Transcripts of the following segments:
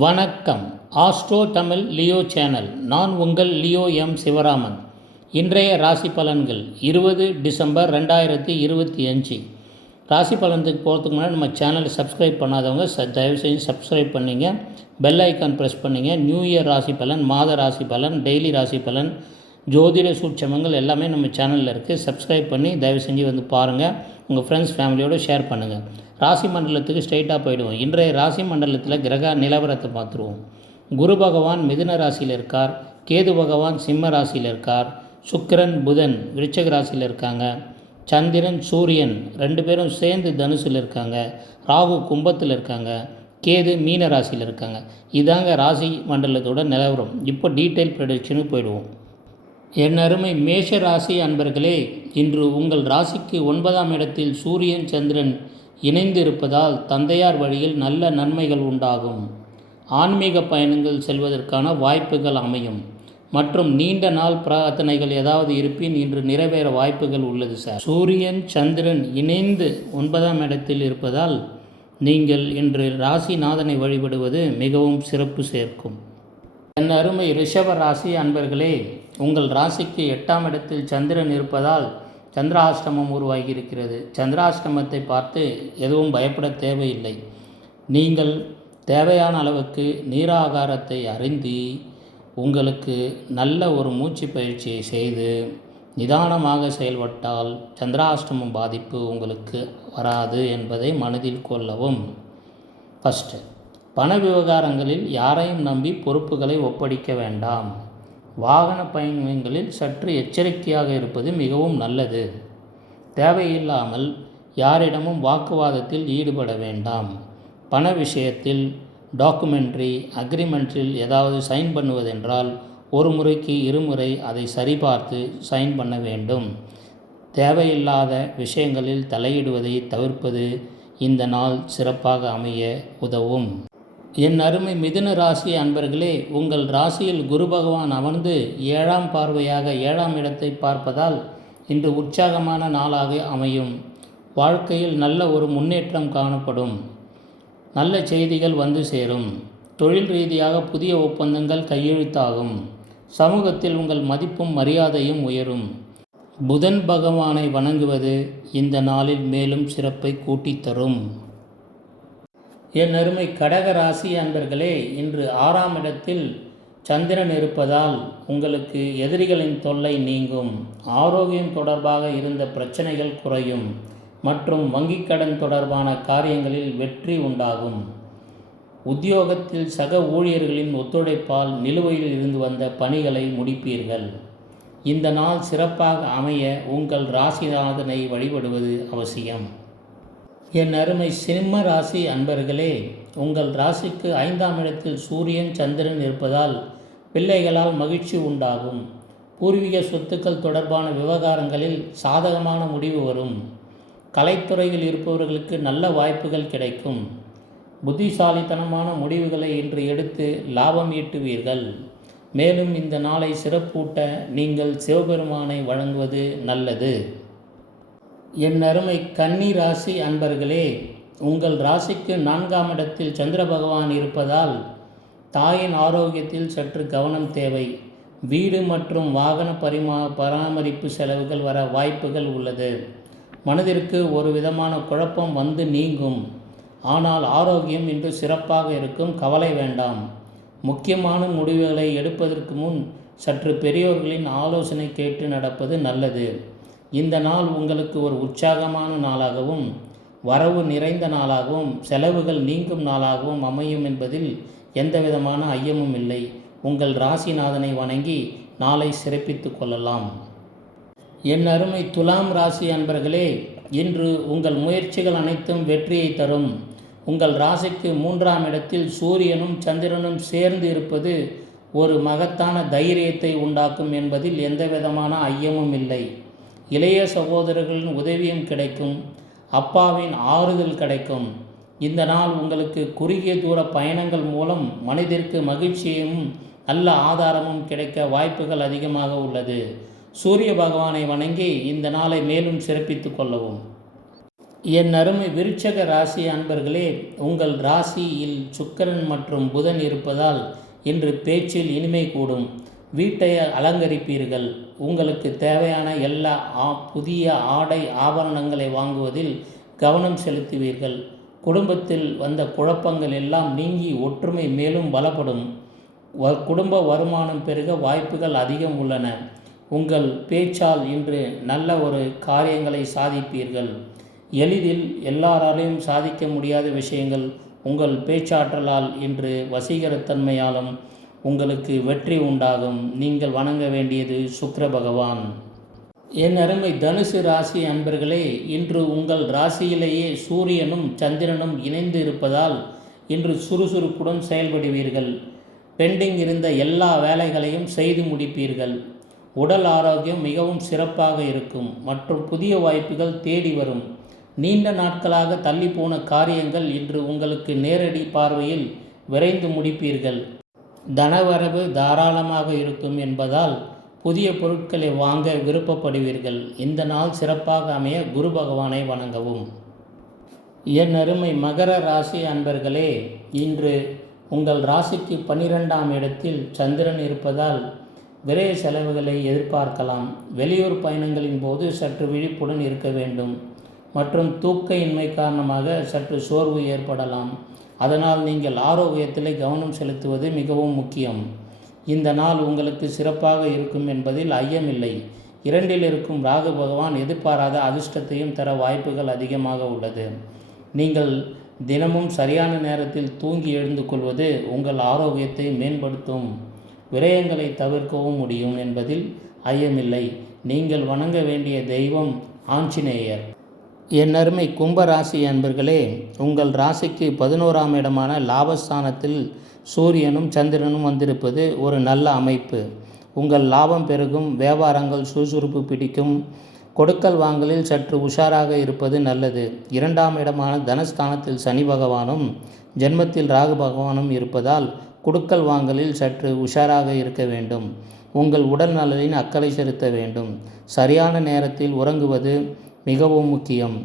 வணக்கம். Astro Tamil Leo channel. நான் உங்கள் லியோ எம். சிவராமன். இன்றைய ராசி பலன்கள் இருபது டிசம்பர் ரெண்டாயிரத்தி இருபத்தி அஞ்சு. ராசி பலனுக்கு போகிறதுக்கு முன்னாடி நம்ம சேனலை சப்ஸ்கிரைப் பண்ணாதவங்க ச தயவு செஞ்சு சப்ஸ்கிரைப் பண்ணிங்க. பெல் ஐக்கான் ப்ரெஸ் பண்ணிங்க. நியூ இயர் ராசி பலன் மாத ராசி பலன் டெய்லி ராசி பலன் ஜோதிட சூட்சமங்கள் எல்லாமே நம்ம சேனலில் இருக்குது சப்ஸ்கிரைப் பண்ணி தயவு செஞ்சு வந்து பாருங்கள் உங்கள் ஃப்ரெண்ட்ஸ் ஃபேமிலியோடு ஷேர் பண்ணுங்கள் ராசி மண்டலத்துக்கு ஸ்ட்ரைட்டாக போயிடுவோம். இன்றைய ராசி மண்டலத்தில் கிரக நிலவரத்தை பார்த்துருவோம். குரு பகவான் மிதுன ராசியில் இருக்கார். கேது பகவான் சிம்ம ராசியில் இருக்கார். சுக்கிரன் புதன் விருச்சக ராசியில் இருக்காங்க. சந்திரன் சூரியன் ரெண்டு பேரும் சேர்ந்து தனுசில் இருக்காங்க. ராகு கும்பத்தில் இருக்காங்க. கேது மீன ராசியில் இருக்காங்க. இதாங்க ராசி மண்டலத்தோட நிலவரம். இப்போ டீட்டெயில் ப்ரொடக்ஷனுக்கு போயிடுவோம். என் அருமை மேஷ ராசி அன்பர்களே இன்று உங்கள் ராசிக்கு ஒன்பதாம் இடத்தில் சூரியன் சந்திரன் இணைந்து இருப்பதால் தந்தையார் வழியில் நல்ல நன்மைகள் உண்டாகும். ஆன்மீக பயணங்கள் செல்வதற்கான வாய்ப்புகள் அமையும். மற்றும் நீண்ட நாள் பிரார்த்தனைகள் ஏதாவது இருப்பின் இன்று நிறைவேற வாய்ப்புகள் உள்ளது சார். சூரியன் சந்திரன் இணைந்து ஒன்பதாம் இடத்தில் இருப்பதால் நீங்கள் இன்று ராசிநாதனை வழிபடுவது மிகவும் சிறப்பு சேர்க்கும். என் அருமை ரிஷப ராசி அன்பர்களே உங்கள் ராசிக்கு எட்டாம் இடத்தில் சந்திரன் இருப்பதால் சந்திராஷ்டமம் உருவாகி இருக்கிறது சந்திராஷ்டமத்தை பார்த்து எதுவும் பயப்பட தேவையில்லை. நீங்கள் தேவையான அளவுக்கு நீராகாரத்தை அறிந்து உங்களுக்கு நல்ல ஒரு மூச்சு பயிற்சியை செய்து நிதானமாக செயல்பட்டால் சந்திராஷ்டமம் பாதிப்பு உங்களுக்கு வராது என்பதை மனதில் கொள்ளவும். ஃபஸ்ட்டு பண விவகாரங்களில் யாரையும் நம்பி பொறுப்புகளை ஒப்படைக்க வேண்டாம். வாகன பயணங்களில் சற்று எச்சரிக்கையாக இருப்பது மிகவும் நல்லது. தேவையில்லாமல் யாரிடமும் வாக்குவாதத்தில் ஈடுபட வேண்டாம். பண விஷயத்தில் டாக்குமெண்ட்ரி அக்ரிமெண்ட்டில் ஏதாவது சைன் பண்ணுவதென்றால் ஒரு முறைக்கு இருமுறை அதை சரிபார்த்து சைன் பண்ண வேண்டும். தேவையில்லாத விஷயங்களில் தலையிடுவதை தவிர்ப்பது இந்த நாள் சிறப்பாக அமைய உதவும். என் அருமை மிதுன ராசி அன்பர்களே உங்கள் ராசியில் குரு பகவான் அமர்ந்து ஏழாம் பார்வையாக ஏழாம் இடத்தை பார்ப்பதால் இன்று உற்சாகமான நாளாக அமையும். வாழ்க்கையில் நல்ல ஒரு முன்னேற்றம் காணப்படும். நல்ல செய்திகள் வந்து சேரும். தொழில் ரீதியாக புதிய ஒப்பந்தங்கள் கையெழுத்தாகும். சமூகத்தில் உங்கள் மதிப்பும் மரியாதையும் உயரும். புதன் பகவானை வணங்குவது இந்த நாளில் மேலும் சிறப்பை கூட்டித் தரும் என் அருமை கடக ராசி அன்பர்களே இன்று ஆறாம் இடத்தில் சந்திரன் இருப்பதால் உங்களுக்கு எதிரிகளின் தொல்லை நீங்கும். ஆரோக்கியம் தொடர்பாக இருந்த பிரச்சனைகள் குறையும். மற்றும் வங்கிக் கடன் தொடர்பான காரியங்களில் வெற்றி உண்டாகும். உத்தியோகத்தில் சக ஊழியர்களின் ஒத்துழைப்பால் நிலுவையில் இருந்து வந்த பணிகளை முடிப்பீர்கள். இந்த நாள் சிறப்பாக அமைய உங்கள் ராசிநாதனை வழிபடுவது அவசியம். என் அருமை சிம்ம ராசி அன்பர்களே உங்கள் ராசிக்கு ஐந்தாம் இடத்தில் சூரியன் சந்திரன் இருப்பதால் பிள்ளைகளால் மகிழ்ச்சி உண்டாகும். பூர்வீக சொத்துக்கள் தொடர்பான விவகாரங்களில் சாதகமான முடிவு வரும். கலைத்துறையில் இருப்பவர்களுக்கு நல்ல வாய்ப்புகள் கிடைக்கும். புத்திசாலித்தனமான முடிவுகளை இன்று எடுத்து லாபம் ஈட்டுவீர்கள். மேலும் இந்த நாளை சிறப்பூட்ட நீங்கள் சிவபெருமானை வழங்குவது நல்லது. என் அருமை கன்னி ராசி அன்பர்களே உங்கள் ராசிக்கு நான்காம் இடத்தில் சந்திர பகவான் இருப்பதால் தாயின் ஆரோக்கியத்தில் சற்று கவனம் தேவை. வீடு மற்றும் வாகன பரிமா பராமரிப்பு செலவுகள் வர வாய்ப்புகள் உள்ளது. மனதிற்கு ஒரு விதமான குழப்பம் வந்து நீங்கும். ஆனால் ஆரோக்கியம் இன்று சிறப்பாக இருக்கும் கவலை வேண்டாம். முக்கியமான முடிவுகளை எடுப்பதற்கு முன் சற்று பெரியோர்களின் ஆலோசனை கேட்டு நடப்பது நல்லது. இந்த நாள் உங்களுக்கு ஒரு உற்சாகமான நாளாகவும் வரவு நிறைந்த நாளாகவும் செலவுகள் நீங்கும் நாளாகவும் அமையும் என்பதில் எந்தவிதமான ஐயமும் இல்லை. உங்கள் ராசிநாதனை வணங்கி நாளை சிறப்பித்து கொள்ளலாம். என் அருமை துலாம் ராசி அன்பர்களே இன்று உங்கள் முயற்சிகள் அனைத்தும் வெற்றியை தரும். உங்கள் ராசிக்கு மூன்றாம் இடத்தில் சூரியனும் சந்திரனும் சேர்ந்து இருப்பது ஒரு மகத்தான தைரியத்தை உண்டாக்கும் என்பதில் எந்தவிதமான ஐயமும் இல்லை. இளைய சகோதரர்களின் உதவியும் கிடைக்கும் அப்பாவின் ஆறுதல் கிடைக்கும். இந்த நாள் உங்களுக்கு குறுகிய தூர பயணங்கள் மூலம் மனிதருக்கு மகிழ்ச்சியும் நல்ல ஆதாரமும் கிடைக்க வாய்ப்புகள் அதிகமாக உள்ளது. சூரிய பகவானை வணங்கி இந்த நாளை மேலும் சிறப்பித்து கொள்ளவும். என் அருமை விருச்சக ராசி அன்பர்களே உங்கள் ராசியில் சுக்கரன் மற்றும் புதன் இருப்பதால் இன்று பேச்சில் இனிமை கூடும். வீட்டை அலங்கரிப்பீர்கள். உங்களுக்கு தேவையான எல்லா ஆ புதிய ஆடை ஆபரணங்களை வாங்குவதில் கவனம் செலுத்துவீர்கள். குடும்பத்தில் வந்த குழப்பங்கள் எல்லாம் நீங்கி ஒற்றுமை மேலும் பலப்படும். வ குடும்ப வருமானம் பெருக வாய்ப்புகள் அதிகம் உள்ளன. உங்கள் பேச்சால் இன்று நல்ல ஒரு காரியங்களை சாதிப்பீர்கள். எளிதில் எல்லாராலையும் சாதிக்க முடியாத விஷயங்கள் உங்கள் பேச்சாற்றலால் இன்று வசீகரத்தன்மையாலும் உங்களுக்கு வெற்றி உண்டாகும். நீங்கள் வணங்க வேண்டியது சுக்கர பகவான். என் அருமை தனுசு ராசி அன்பர்களே இன்று உங்கள் ராசியிலேயே சூரியனும் சந்திரனும் இணைந்து இருப்பதால் இன்று சுறுசுறுப்புடன் செயல்படுவீர்கள். பெண்டிங் இருந்த எல்லா வேலைகளையும் செய்து முடிப்பீர்கள். உடல் ஆரோக்கியம் மிகவும் சிறப்பாக இருக்கும். மற்றும் புதிய வாய்ப்புகள் தேடி வரும். நீண்ட நாட்களாக தள்ளிப்போன காரியங்கள் இன்று உங்களுக்கு நேரடி பார்வையில் விரைந்து முடிப்பீர்கள். தனவரவு தாராளமாக இருக்கும் என்பதால் புதிய பொருட்களை வாங்க விருப்பப்படுவீர்கள். இந்த நாள் சிறப்பாக அமைய குரு பகவானை வணங்கவும். என் அருமை மகர ராசி அன்பர்களே இன்று உங்கள் ராசிக்கு பன்னிரெண்டாம் இடத்தில் சந்திரன் இருப்பதால் விரைய செலவுகளை எதிர்பார்க்கலாம். வெளியூர் பயணங்களின் போது சற்று விழிப்புடன் இருக்க வேண்டும். மற்றும் தூக்க இன்மை காரணமாக சற்று சோர்வு ஏற்படலாம். அதனால் நீங்கள் ஆரோக்கியத்தில் கவனம் செலுத்துவது மிகவும் முக்கியம். இந்த நாள் உங்களுக்கு சிறப்பாக இருக்கும் என்பதில் ஐயமில்லை. இரண்டில் இருக்கும் ராகு பகவான் எதிர்பாராத அதிர்ஷ்டத்தையும் தர வாய்ப்புகள் அதிகமாக உள்ளது. நீங்கள் தினமும் சரியான நேரத்தில் தூங்கி எழுந்து கொள்வது உங்கள் ஆரோக்கியத்தை மேம்படுத்தும். விரயங்களை தவிர்க்கவும் முடியும் என்பதில் ஐயமில்லை. நீங்கள் வணங்க வேண்டிய தெய்வம் ஆஞ்சநேயர். என் அருமை கும்பராசி அன்பர்களே உங்கள் ராசிக்கு பதினோராம் இடமான லாபஸ்தானத்தில் சூரியனும் சந்திரனும் வந்திருப்பது ஒரு நல்ல அமைப்பு. உங்கள் லாபம் பெருகும் வியாபாரங்கள் சுறுசுறுப்பு பிடிக்கும். கொடுக்கல் வாங்கலில் சற்று உஷாராக இருப்பது நல்லது. இரண்டாம் இடமான தனஸ்தானத்தில் சனி பகவானும் ஜென்மத்தில் ராகு பகவானும் இருப்பதால் கொடுக்கல் வாங்கலில் சற்று உஷாராக இருக்க வேண்டும். உங்கள் உடல் நலனின் அக்கறை செலுத்த வேண்டும். சரியான நேரத்தில் உறங்குவது மிகவும் முக்கியம்.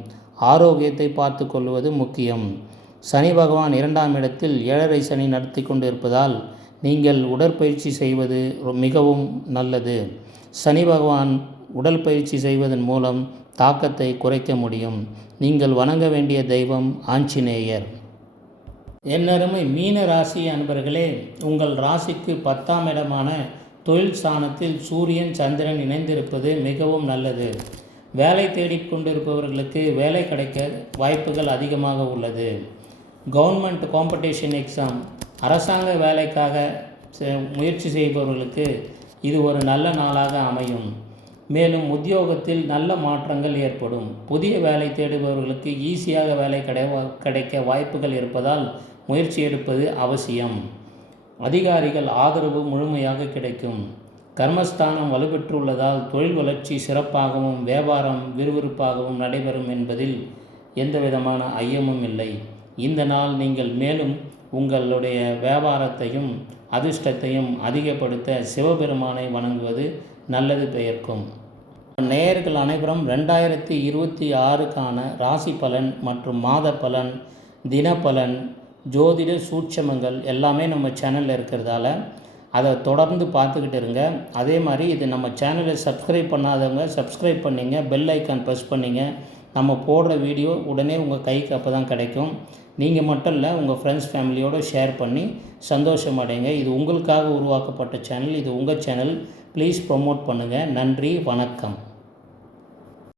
ஆரோக்கியத்தை பார்த்து கொள்வது முக்கியம். சனி பகவான் இரண்டாம் இடத்தில் ஏழரை சனி நடத்தி கொண்டு இருப்பதால் நீங்கள் உடற்பயிற்சி செய்வது மிகவும் நல்லது. சனி பகவான் உடல் பயிற்சி செய்வதன் மூலம் தாக்கத்தை குறைக்க முடியும். நீங்கள் வணங்க வேண்டிய தெய்வம் ஆஞ்சநேயர். என்னருமை மீன ராசி அன்பர்களே உங்கள் ராசிக்கு பத்தாம் இடமான தொழில் ஸ்தானத்தில் சூரியன் சந்திரன் இணைந்திருப்பது மிகவும் நல்லது. வேலை தேடிக் கொண்டிருப்பவர்களுக்கு வேலை கிடைக்க வாய்ப்புகள் அதிகமாக உள்ளது. Government competition exam. அரசாங்க வேலைக்காக முயற்சி செய்பவர்களுக்கு இது ஒரு நல்ல நாளாக அமையும். மேலும் உத்தியோகத்தில் நல்ல மாற்றங்கள் ஏற்படும். புதிய வேலை தேடுபவர்களுக்கு ஈஸியாக வேலை கிடைக்க வாய்ப்புகள் இருப்பதால் முயற்சி எடுப்பது அவசியம். அதிகாரிகள் ஆதரவு முழுமையாக கிடைக்கும். கர்மஸ்தானம் வலுப்பெற்றுள்ளதால் தொழில் வளர்ச்சி சிறப்பாகவும் வியாபாரம் விறுவிறுப்பாகவும் நடைபெறும் என்பதில் எந்தவிதமான ஐயமும் இல்லை. இந்த நாள் நீங்கள் மேலும் உங்களுடைய வியாபாரத்தையும் அதிர்ஷ்டத்தையும் அதிகப்படுத்த சிவபெருமானை வணங்குவது நல்லது பெயர்க்கும். நேயர்கள் அனைவரும் ரெண்டாயிரத்தி இருபத்தி ஆறுக்கான ராசி பலன் மற்றும் மாத பலன் தினப்பலன் ஜோதிட சூட்சமங்கள் எல்லாமே நம்ம சேனலில் இருக்கிறதால அதை தொடர்ந்து பார்த்துக்கிட்டு இருங்க. அதே மாதிரி இது நம்ம சேனலை சப்ஸ்கிரைப் பண்ணாதவங்க சப்ஸ்கிரைப் பண்ணிங்க பெல் ஐக்கான் ப்ரெஸ் பண்ணிங்க நம்ம போடுற வீடியோ உடனே உங்கள் கைக்கு அப்போ தான் கிடைக்கும். நீங்கள் மட்டும் இல்லை உங்கள் ஃப்ரெண்ட்ஸ் ஃபேமிலியோடு ஷேர் பண்ணி சந்தோஷம் அடைங்க. இது உங்களுக்காக உருவாக்கப்பட்ட சேனல் இது உங்கள் சேனல் ப்ளீஸ் ப்ரொமோட் பண்ணுங்கள் நன்றி வணக்கம்.